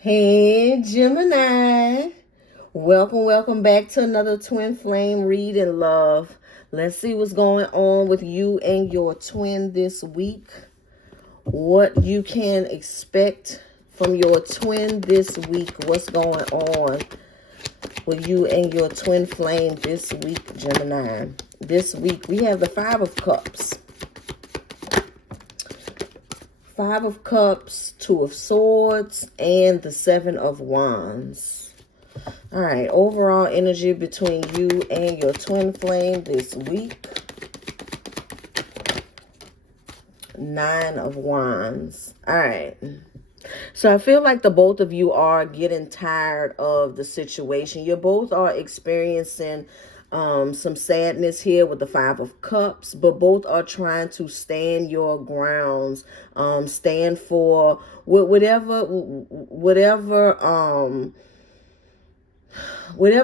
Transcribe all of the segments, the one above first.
Hey Gemini, welcome back to another twin flame reading, love. Let's see what's going on with you and your twin this week. What you can expect from your twin this week. What's going on with you and your twin flame this week, Gemini. This week we have the Five of Cups. Five of Cups, Two of Swords, and the Seven of Wands. All right, overall energy between you and your twin flame this week. Nine of Wands. All right. So I feel like the both of you are getting tired of the situation. You both are experiencing some sadness here with the Five of Cups, but both are trying to stand your grounds, stand for whatever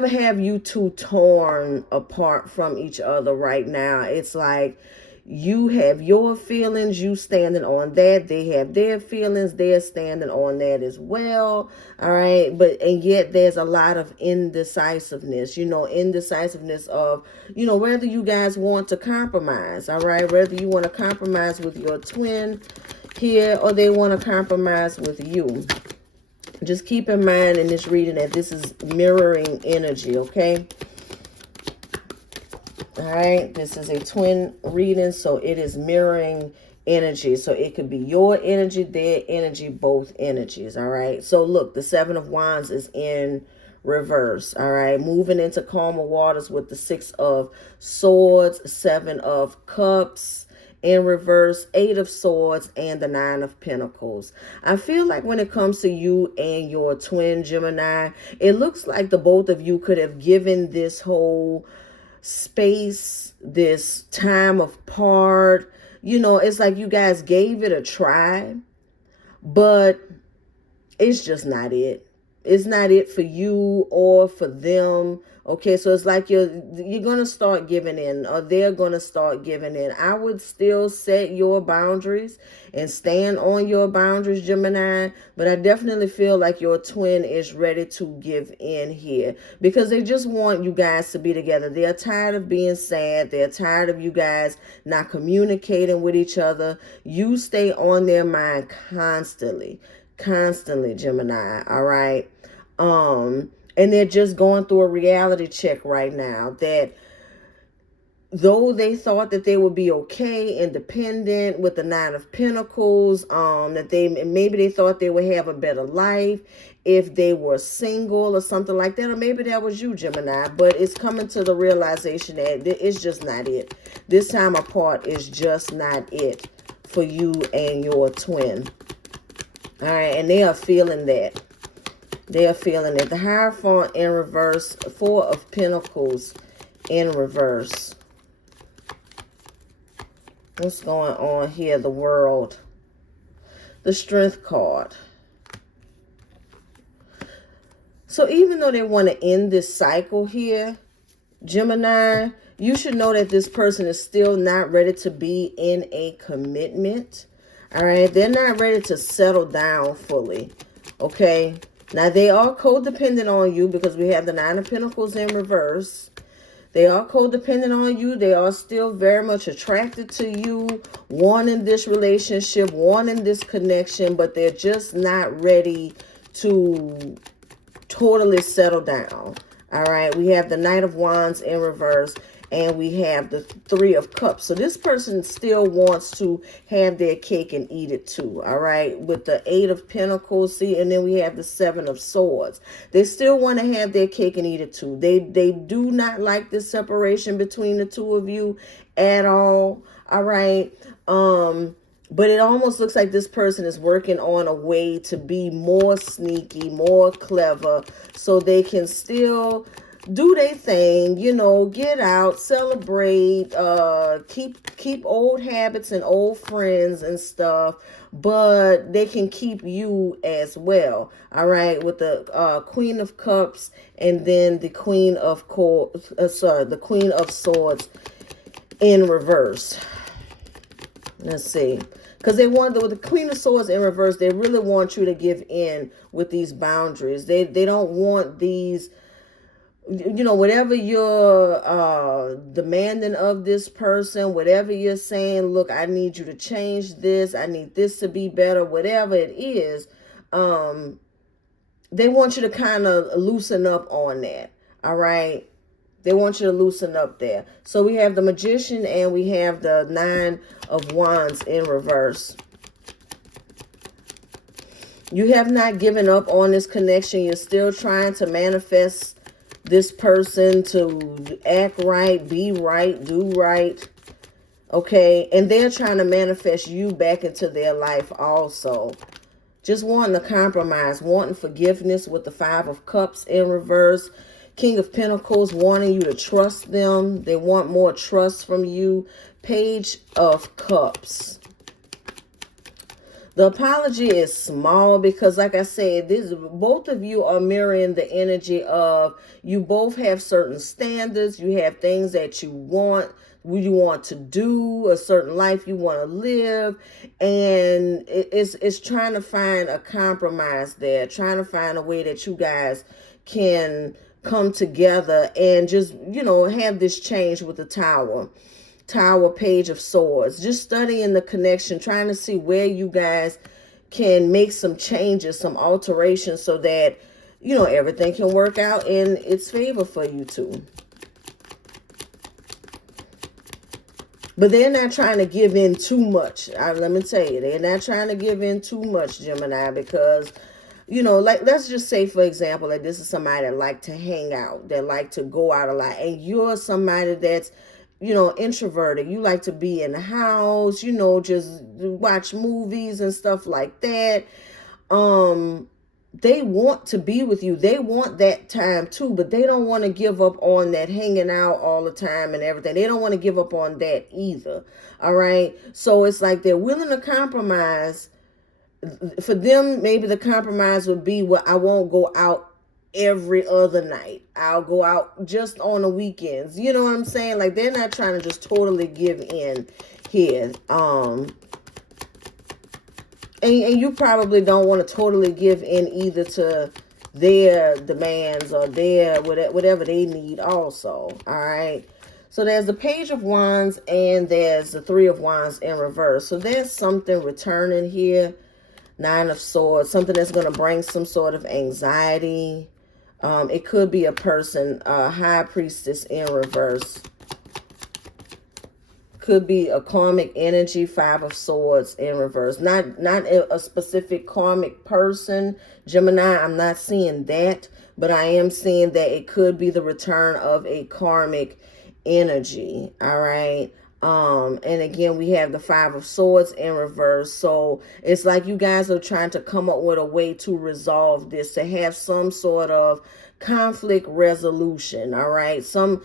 have you two torn apart from each other right now. It's like you have your feelings, you standing on that. They have their feelings, they're standing on that as well. All right. And yet there's a lot of indecisiveness, indecisiveness of, whether you guys want to compromise. All right. Whether you want to compromise with your twin here or they want to compromise with you. Just keep in mind in this reading that this is mirroring energy. Okay. All right, this is a twin reading, so it is mirroring energy. So it could be your energy, their energy, both energies. All right, so look, the Seven of Wands is in reverse. All right, moving into calmer waters with the Six of Swords, Seven of Cups in reverse, Eight of Swords, and the Nine of Pentacles. I feel like when it comes to you and your twin, Gemini, it looks like the both of you could have given this whole space, this time apart. It's like you guys gave it a try, but it's just not it. It's not it for you or for them. Okay, so it's like you're gonna start giving in, or they're gonna start giving in. I would still set your boundaries and stand on your boundaries, Gemini, but I definitely feel like your twin is ready to give in here because they just want you guys to be together. They're tired of being sad. They're tired of you guys not communicating with each other. You stay on their mind constantly, Gemini. All right. And they're just going through a reality check right now that though they thought that they would be okay, independent with the Nine of Pentacles, that maybe they thought they would have a better life if they were single or something like that, or maybe that was you, Gemini, but it's coming to the realization that it's just not it. This time apart is just not it for you and your twin. All right, and they are feeling that. They are feeling it. The Hierophant in reverse. Four of Pentacles in reverse. What's going on here? The World. The Strength card. So even though they want to end this cycle here, Gemini, you should know that this person is still not ready to be in a commitment. All right. They're not ready to settle down fully. Okay. Now, they are codependent on you because we have the Nine of Pentacles in reverse. They are codependent on you. They are still very much attracted to you, wanting this relationship, wanting this connection, but they're just not ready to totally settle down. All right, we have the Knight of Wands in reverse, and we have the Three of Cups. So this person still wants to have their cake and eat it too, all right? With the Eight of Pentacles, see, and then we have the Seven of Swords. They still want to have their cake and eat it too. They do not like this separation between the two of you at all, all right? But it almost looks like this person is working on a way to be more sneaky, more clever, so they can still do their thing, get out, celebrate, keep old habits and old friends and stuff, but they can keep you as well. All right, with the Queen of Cups and then the Queen of the Queen of Swords in reverse. Let's see. Because they want, with the Queen of Swords in reverse, they really want you to give in with these boundaries. They don't want these, whatever you're demanding of this person, whatever you're saying, look, I need you to change this, I need this to be better, whatever it is, they want you to kind of loosen up on that. All right. They want you to loosen up there. So we have the Magician and we have the Nine of Wands in reverse. You have not given up on this connection. You're still trying to manifest this person to act right, be right, do right. Okay. And they're trying to manifest you back into their life also. Just wanting to compromise, wanting forgiveness with the Five of Cups in reverse. King of Pentacles wanting you to trust them. They want more trust from you. Page of Cups. The apology is small because, like I said, both of you are mirroring the energy of you both have certain standards. You have things that you want to do, a certain life you want to live, and it's trying to find a compromise there, trying to find a way that you guys can come together and just, have this change with the Tower, Page of Swords. Just studying the connection, trying to see where you guys can make some changes, some alterations so that, everything can work out in its favor for you two. But they're not trying to give in too much. Let me tell you, they're not trying to give in too much, Gemini, because, like, let's just say, for example, that this is somebody that like to hang out, that like to go out a lot, and you're somebody that's, introverted. You like to be in the house, just watch movies and stuff like that. They want to be with you. They want that time too, but they don't want to give up on that hanging out all the time and everything. They don't want to give up on that either. All right. So it's like they're willing to compromise. For them, maybe the compromise would be, well, I won't go out every other night. I'll go out just on the weekends. You know what I'm saying? Like, they're not trying to just totally give in here. And you probably don't want to totally give in either to their demands or their whatever they need also. All right. So there's the Page of Wands and there's the Three of Wands in reverse. So there's something returning here. Nine of Swords, something that's going to bring some sort of anxiety. It could be a person, High Priestess in reverse. Could be a karmic energy, Five of Swords in reverse. Not a specific karmic person, Gemini. I'm not seeing that, but I am seeing that it could be the return of a karmic energy. All right. And again, we have the Five of Swords in reverse. So it's like you guys are trying to come up with a way to resolve this, to have some sort of conflict resolution. All right. Some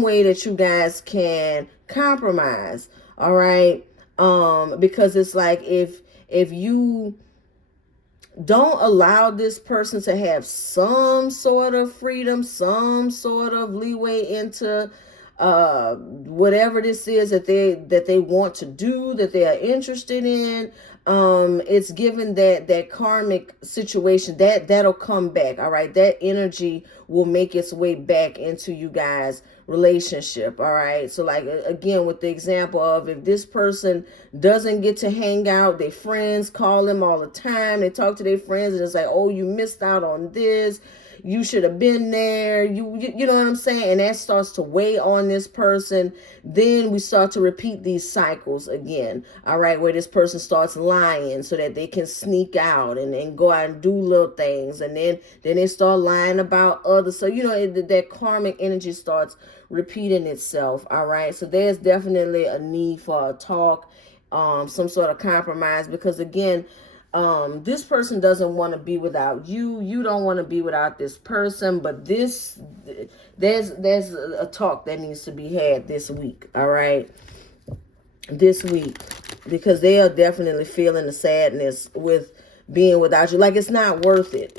way that you guys can compromise. All right. Because it's like if you don't allow this person to have some sort of freedom, some sort of leeway into whatever this is that they want to do, that they are interested in, it's given that karmic situation that'll come back. All right, that energy will make its way back into you guys' relationship. All right, so like again with the example of if this person doesn't get to hang out, their friends call them all the time, they talk to their friends and it's like, oh, you missed out on this, you should have been there, you know what I'm saying? And that starts to weigh on this person. Then we start to repeat these cycles again, all right, where this person starts lying so that they can sneak out and go out and do little things, and then they start lying about others. So that karmic energy starts repeating itself. All right, so there's definitely a need for a talk, some sort of compromise, because again, this person doesn't want to be without you. You don't want to be without this person. But there's a talk that needs to be had this week. All right, this week, because they are definitely feeling the sadness with being without you. Like, it's not worth it.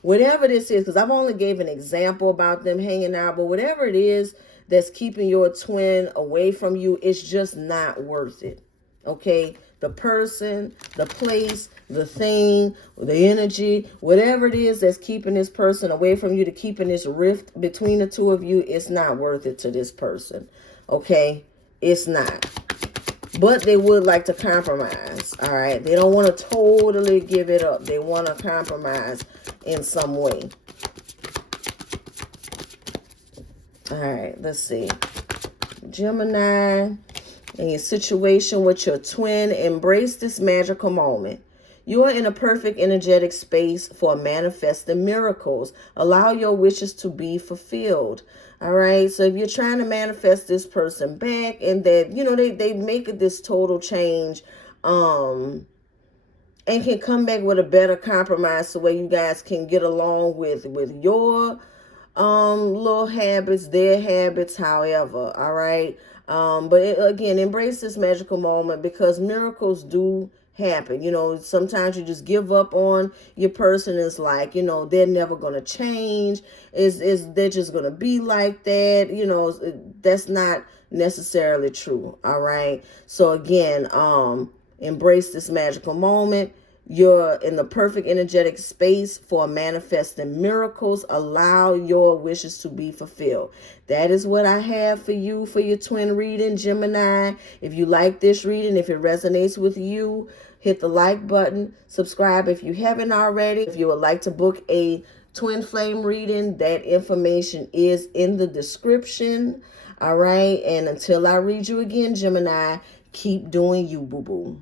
Whatever this is, because I've only gave an example about them hanging out, but whatever it is that's keeping your twin away from you, it's just not worth it. Okay, the person, the place, the thing, the energy, whatever it is that's keeping this person away from you, to keeping this rift between the two of you, it's not worth it to this person. Okay? It's not. But they would like to compromise. All right? They don't want to totally give it up. They want to compromise in some way. All right, let's see. Gemini, in your situation with your twin, embrace this magical moment. You are in a perfect energetic space for manifesting miracles. Allow your wishes to be fulfilled. All right, so if you're trying to manifest this person back, and that, you know, they make this total change, and can come back with a better compromise, so where you guys can get along with your little habits, their habits, however. All right. Again, embrace this magical moment, because miracles do happen. You know, sometimes you just give up on your person. It's like, you know, they're never going to change. They're just going to be like that. You know, that's not necessarily true. All right. So again, embrace this magical moment. You're in the perfect energetic space for manifesting miracles. Allow your wishes to be fulfilled. That is what I have for you for your twin reading, Gemini. If you like this reading, if it resonates with you, hit the like button. Subscribe if you haven't already. If you would like to book a twin flame reading, that information is in the description. All right. And until I read you again, Gemini, keep doing you, boo-boo.